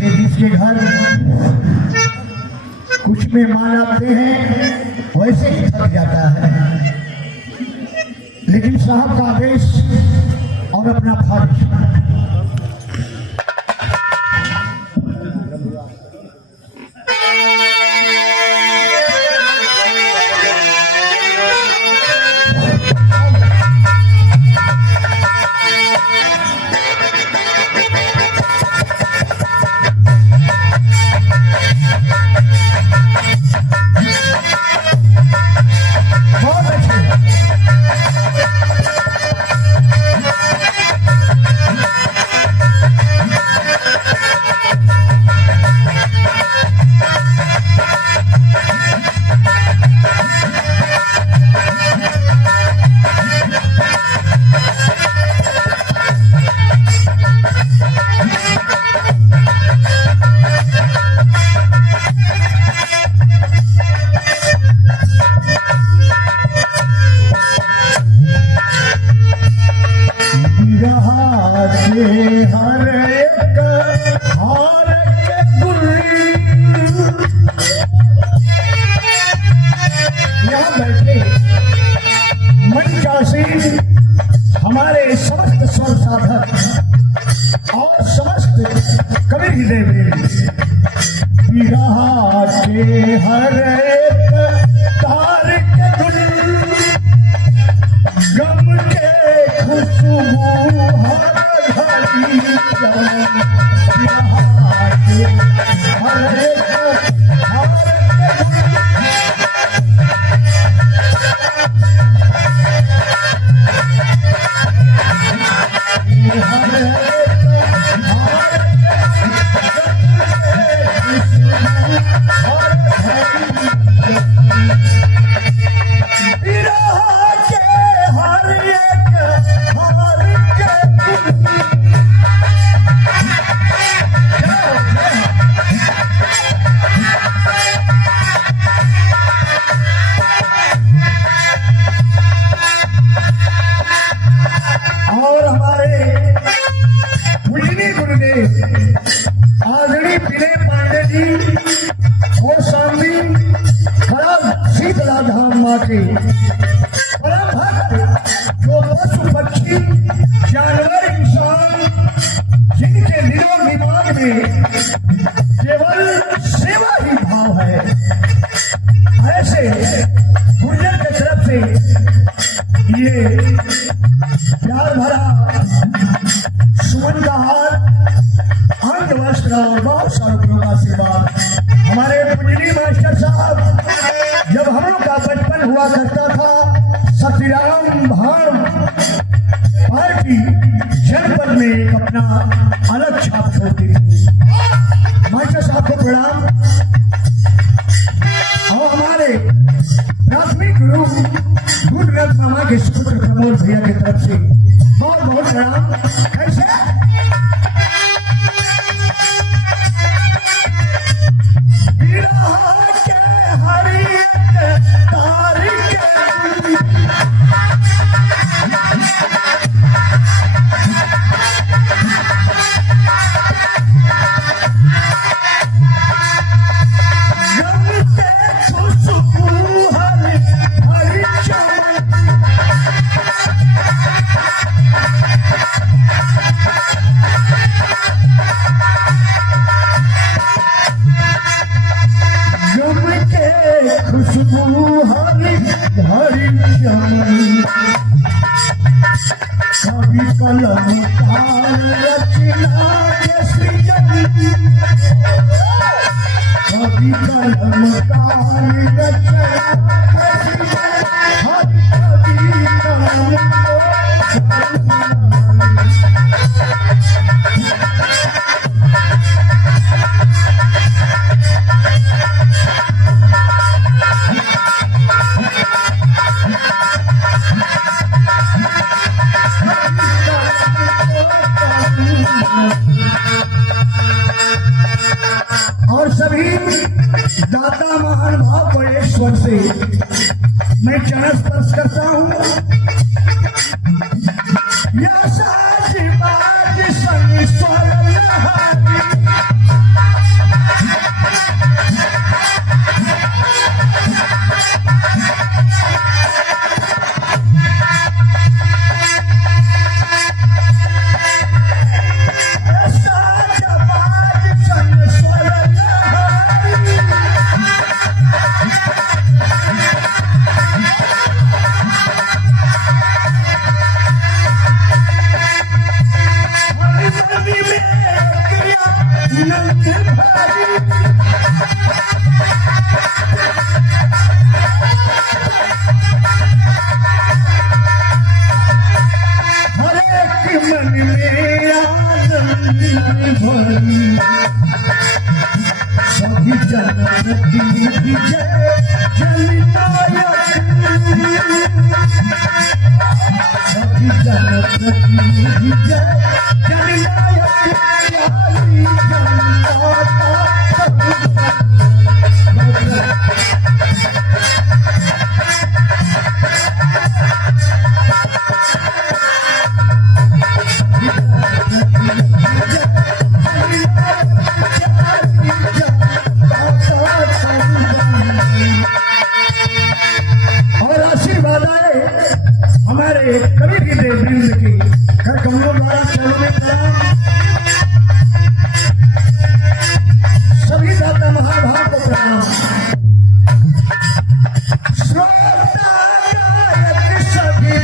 जैसे जिसके घर कुछ मेहमान आते हैं वैसे ही थक जाता है, लेकिन साहब का आदेश और अपना फर्ज हमारे समस्त स्वर साधक और समस्त कवि हृदय में विरहा के हर एक तार के गुल गम के खुशबू हर घड़ी विरहा के हर एक आदरणीय विनय पांडे जी और सामने खड़ा शीतला धाम माँ के परम भक्त जो पशु पक्षी जानवर इंसान जिनके दिलों दिमाग में केवल सेवा ही भाव है, ऐसे गुर्जर की तरफ से ये प्यार भरा सुमन का हार अंग वस्त्र और बहुत सारे लोगों का आशीर्वाद। हमारे पुजनी मास्टर साहब जब हम लोग का बचपन हुआ करता था सतीराम भाव पार्टी जनपद में अपना अलग छाप छोड़ती थी। मास्टर साहब को प्रणाम। और हमारे प्राथमिक गुरु गुरुनाथ मामा के सुपुत्र प्रमोद भैया की तरफ से बहुत बहुत प्रणाम। कैसे खुशबू हरी हरी चमन कभी कलम काल रचना के सृजन कभी कलम काल रचना के सृजन कभी कलम और सभी दाता महानुभाव बड़े स्वर से मैं चरण स्पर्श करता हूँ। या साज बाज संग स्वर लहारी नहीं भरी सभी जनम की जय जननायक सभी जनम की जय जननायक प्यारी जनता और आशीर्वाद आए हमारे कवि की देववृंद की कमलों द्वारा चरणों में प्रणाम। सभी दाता महाभाव को प्रणाम। श्रोता गायक सभी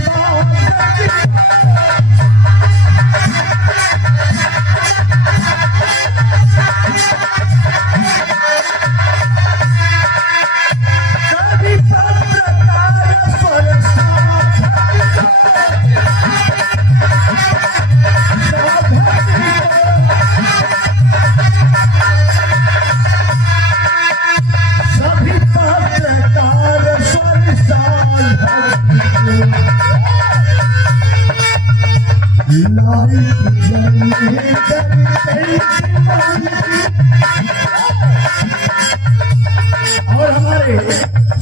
और हमारे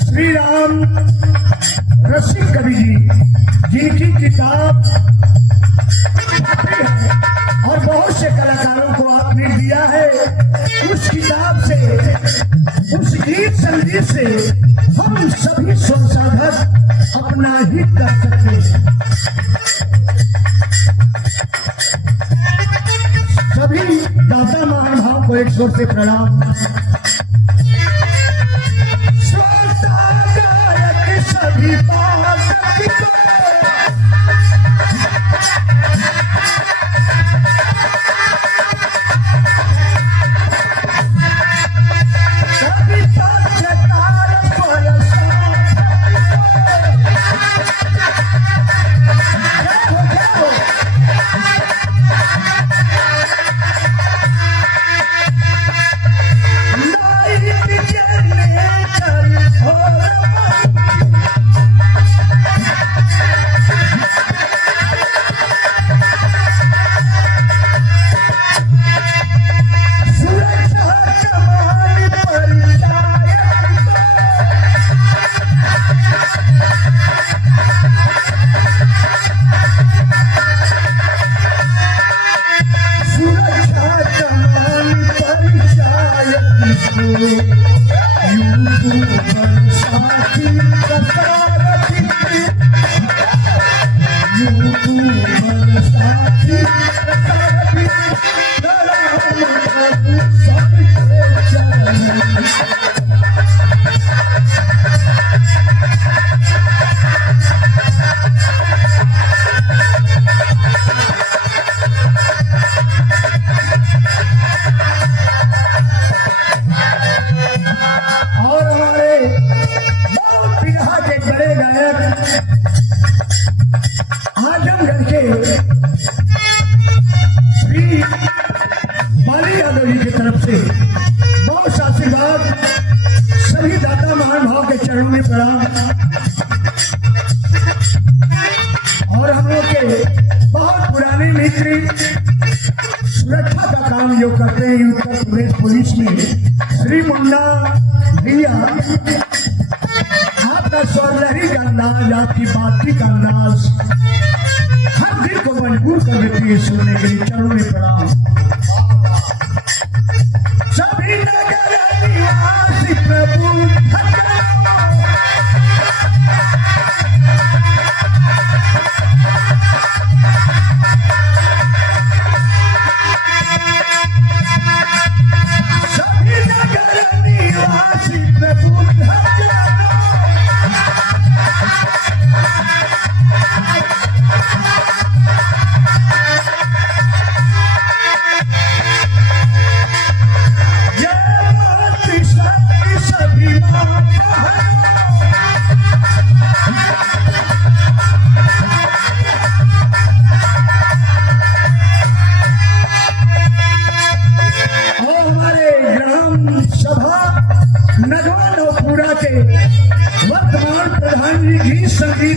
श्री राम रसिक कवि जी जिनकी किताब और बहुत से कलाकारों को आपने दिया है, उस किताब से उस गीत संगीत से हम सभी संसाधक अपना हित कर सकते हैं। सभी दाता महानुभाव को एक जोर से प्रणाम। श्रोता गायक सभी चरणों में प्रणाम। और हम लोग के बहुत पुराने मित्र सुरक्षा का काम जो करते हैं उत्तर प्रदेश पुलिस में, श्री मुन्ना भैया, आपका स्वर्णलहरी का अंदाज, आपकी बातचीत का अंदाज हर दिल को मजबूर कर देती है सुनने के लिए। चरणों में प्रणाम। सभी नगर निवासी प्रभु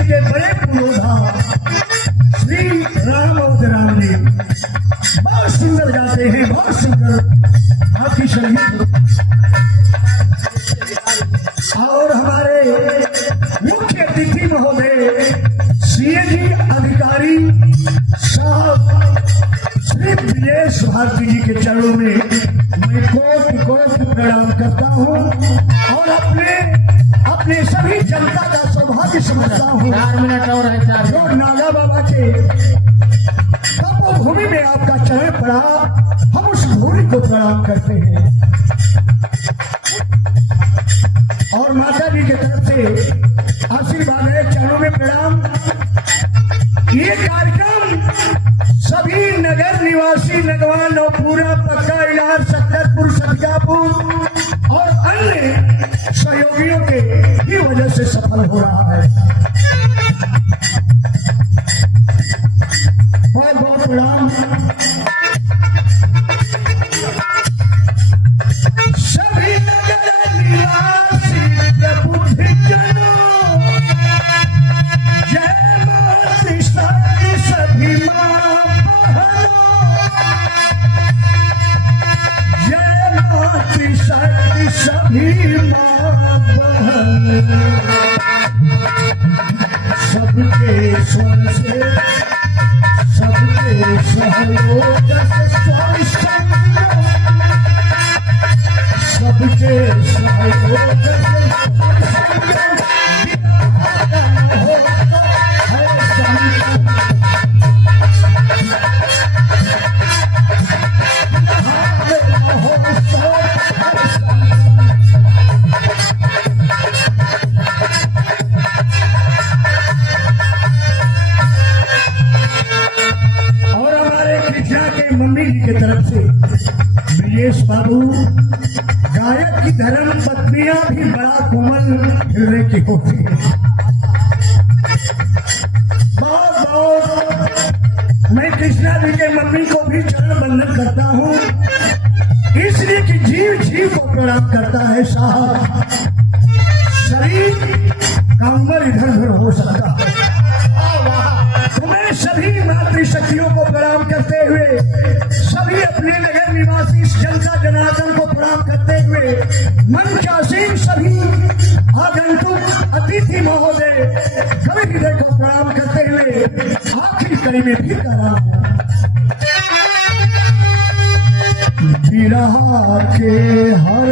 के बड़े पुरोधा श्री राम राम जी बहुत सुंदर गाते हैं, बहुत सुंदर आपकी संगीत। और हमारे मुख्य अतिथि महोदय सीएजी अधिकारी साहब श्री विजेश भारती जी के चरणों में मैं कोट प्रणाम करता हूँ और अपने सभी जनता का सौभाग्य समझता हूँ। 4 मिनट और है, 4 जो नागा बाबा के तपोभूमि में आपका चरण पड़ा, हम उस भूमि को प्रणाम करते हैं और माता जी की तरफ से आशीर्वाद है, चरणों में प्रणाम। ये कार्यक्रम सभी नगर निवासी नगवान नौपुरा पक्का इलार सक्करपुर सदगापुर और अन्य सहयोगियों के ही वजह से सफल हो रहा है। बहुत बहुत प्रणाम। सभी नगर निवासी बुद्धिजनों जय माता सभी माँ शक्ति सभी माँ बहन सबके स्वर से सबके सहयोग से स्वामी सबके सहयोग से मम्मी जी की तरफ से ब्रिजेश बाबू गायक की धर्म पत्नियां भी बड़ा कोमल हृदय की होती है। बहुत बहुत मैं कृष्णा जी के मम्मी को भी चरण बंदन करता हूँ, इसलिए कि जीव जीव को प्रणाम करता है। साहब शरीर का उम्र इधर उधर हो सकता है, तुम्हें सभी मातृशक्तियों को प्रणाम करते हुए, सभी अपने नगर निवासी जनता जनार्दन को प्रणाम करते हुए, मंचासीन सभी आगंतुक अतिथि महोदय कवि हृदय को प्रणाम करते हुए आखिरी कड़ी में भी करा विरहा के हर